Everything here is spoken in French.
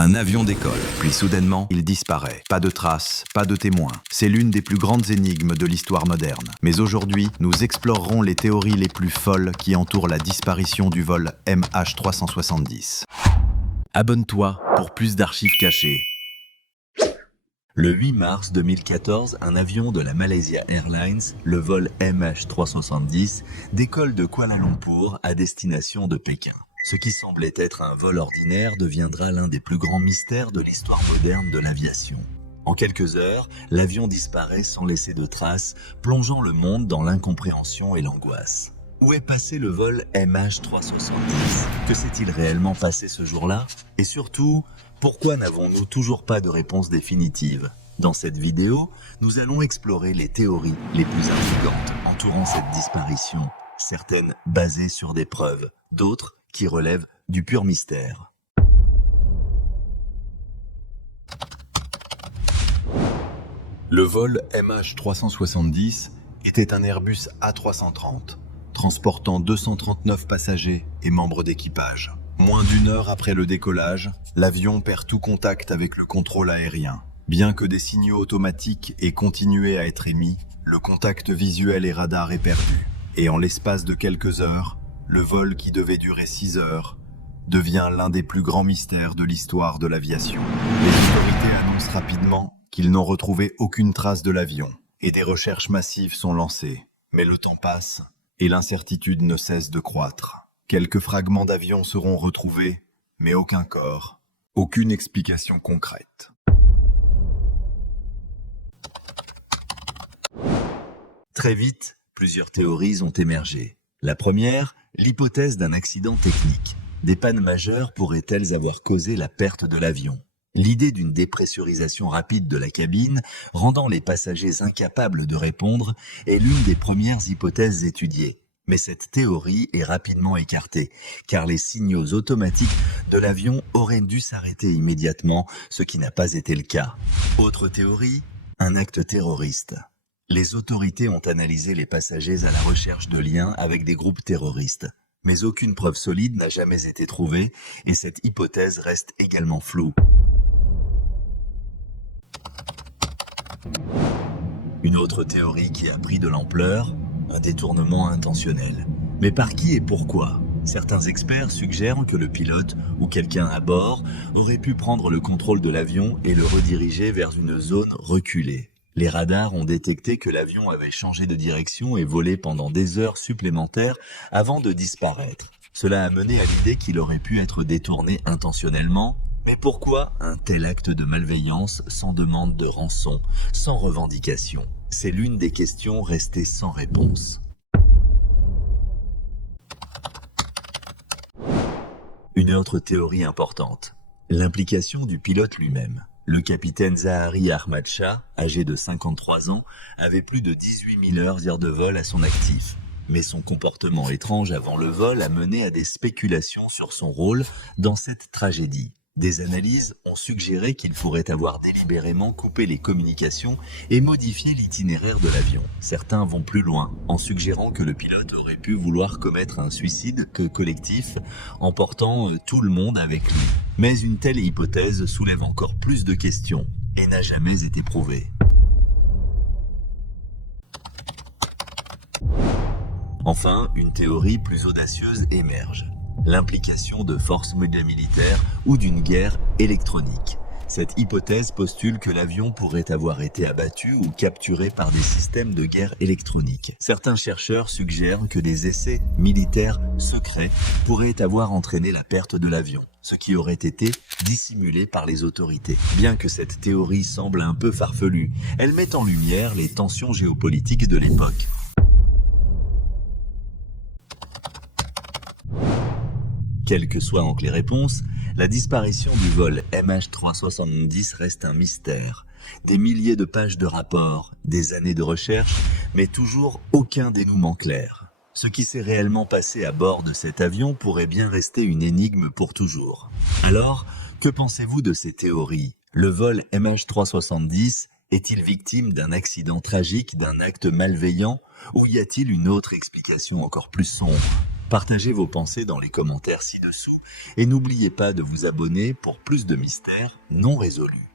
Un avion décolle, puis soudainement, il disparaît. Pas de traces, pas de témoins. C'est l'une des plus grandes énigmes de l'histoire moderne. Mais aujourd'hui, nous explorerons les théories les plus folles qui entourent la disparition du vol MH370. Abonne-toi pour plus d'archives cachées. Le 8 mars 2014, un avion de la Malaysia Airlines, le vol MH370, décolle de Kuala Lumpur à destination de Pékin. Ce qui semblait être un vol ordinaire deviendra l'un des plus grands mystères de l'histoire moderne de l'aviation. En quelques heures, l'avion disparaît sans laisser de traces, plongeant le monde dans l'incompréhension et l'angoisse. Où est passé le vol MH370 ? Que s'est-il réellement passé ce jour-là ? Et surtout, pourquoi n'avons-nous toujours pas de réponse définitive ? Dans cette vidéo, nous allons explorer les théories les plus intrigantes entourant cette disparition, certaines basées sur des preuves, d'autres qui relèvent du pur mystère. Le vol MH370 était un Airbus A330, transportant 239 passagers et membres d'équipage. Moins d'une heure après le décollage, l'avion perd tout contact avec le contrôle aérien. Bien que des signaux automatiques aient continué à être émis, le contact visuel et radar est perdu. Et en l'espace de quelques heures, le vol qui devait durer 6 heures devient l'un des plus grands mystères de l'histoire de l'aviation. Les autorités annoncent rapidement qu'ils n'ont retrouvé aucune trace de l'avion et des recherches massives sont lancées. Mais le temps passe et l'incertitude ne cesse de croître. Quelques fragments d'avion seront retrouvés, mais aucun corps, aucune explication concrète. Très vite, plusieurs théories ont émergé. La première, l'hypothèse d'un accident technique. Des pannes majeures pourraient-elles avoir causé la perte de l'avion ? L'idée d'une dépressurisation rapide de la cabine, rendant les passagers incapables de répondre, est l'une des premières hypothèses étudiées. Mais cette théorie est rapidement écartée, car les signaux automatiques de l'avion auraient dû s'arrêter immédiatement, ce qui n'a pas été le cas. Autre théorie, un acte terroriste. Les autorités ont analysé les passagers à la recherche de liens avec des groupes terroristes. Mais aucune preuve solide n'a jamais été trouvée, et cette hypothèse reste également floue. Une autre théorie qui a pris de l'ampleur, un détournement intentionnel. Mais par qui et pourquoi ? Certains experts suggèrent que le pilote ou quelqu'un à bord aurait pu prendre le contrôle de l'avion et le rediriger vers une zone reculée. Les radars ont détecté que l'avion avait changé de direction et volé pendant des heures supplémentaires avant de disparaître. Cela a mené à l'idée qu'il aurait pu être détourné intentionnellement. Mais pourquoi un tel acte de malveillance sans demande de rançon, sans revendication ? C'est l'une des questions restées sans réponse. Une autre théorie importante, l'implication du pilote lui-même. Le capitaine Zahari Ahmad Shah, âgé de 53 ans, avait plus de 18 000 heures de vol à son actif. Mais son comportement étrange avant le vol a mené à des spéculations sur son rôle dans cette tragédie. Des analyses ont suggéré qu'il pourrait avoir délibérément coupé les communications et modifié l'itinéraire de l'avion. Certains vont plus loin, en suggérant que le pilote aurait pu vouloir commettre un suicide collectif, emportant tout le monde avec lui. Mais une telle hypothèse soulève encore plus de questions et n'a jamais été prouvée. Enfin, une théorie plus audacieuse émerge. L'implication de forces militaires ou d'une guerre électronique. Cette hypothèse postule que l'avion pourrait avoir été abattu ou capturé par des systèmes de guerre électronique. Certains chercheurs suggèrent que des essais militaires secrets pourraient avoir entraîné la perte de l'avion, ce qui aurait été dissimulé par les autorités. Bien que cette théorie semble un peu farfelue, elle met en lumière les tensions géopolitiques de l'époque. Quelles que soient donc les réponses, la disparition du vol MH370 reste un mystère. Des milliers de pages de rapports, des années de recherche, mais toujours aucun dénouement clair. Ce qui s'est réellement passé à bord de cet avion pourrait bien rester une énigme pour toujours. Alors, que pensez-vous de ces théories ? Le vol MH370 est-il victime d'un accident tragique, d'un acte malveillant, ou y a-t-il une autre explication encore plus sombre ? Partagez vos pensées dans les commentaires ci-dessous et n'oubliez pas de vous abonner pour plus de mystères non résolus.